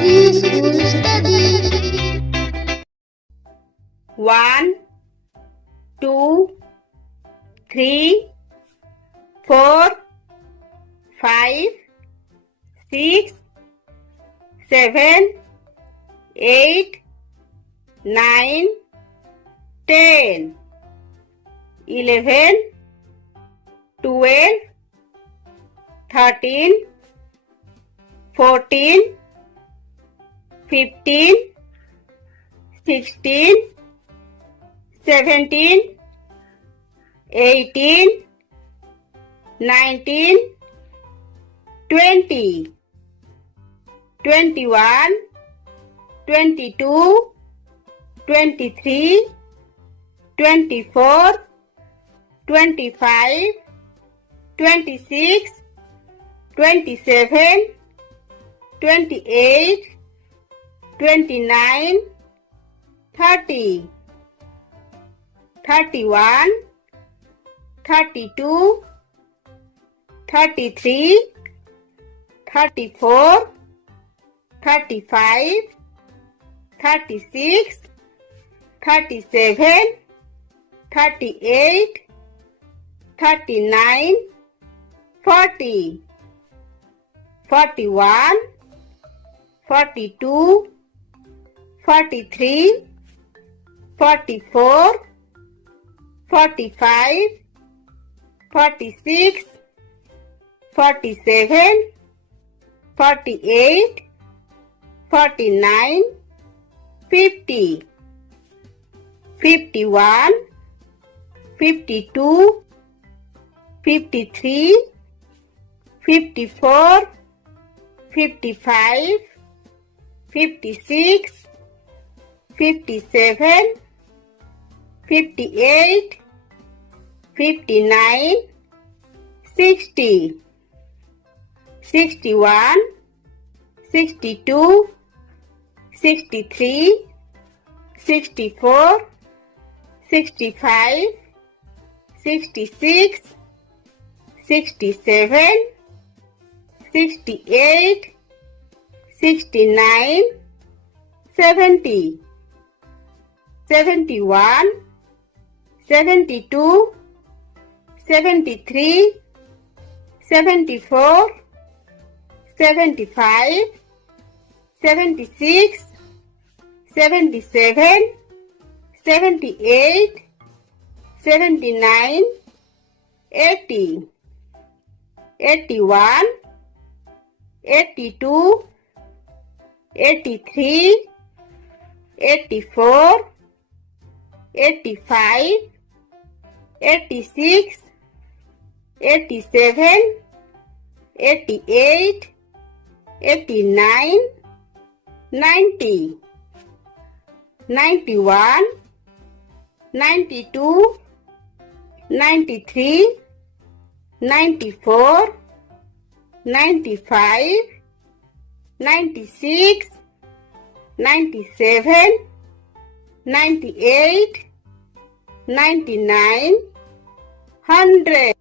Preschool Study. 1, 2, 3, 4, 5, 6, 7, 8, 9, 10, 11, 12, 13, 14, 15, 16, 17, 18, 19, 20, 21, 22, 23, 24, 25, 26, 27, 28, 29, 30, 31, 32, 33, 34, 35, 36, 37, 38, 39, 40, 41, 42, 43, 44, 45, 46, 47, 48, 49, 50, 51, 52, 53, 54, 55, 56, 57, 58, 59, 60, 61, 62, 63, 64, 65, 66, 67, 68, 69, 70, 71, 72, 73, 74, 75, 76, 77, 78, 79, 80, 81, 82, 83, 84, 85, 86, 87, 88, 89, 90, 91, 92, 93, 94, 95, 96, 97, 98, 99, 100.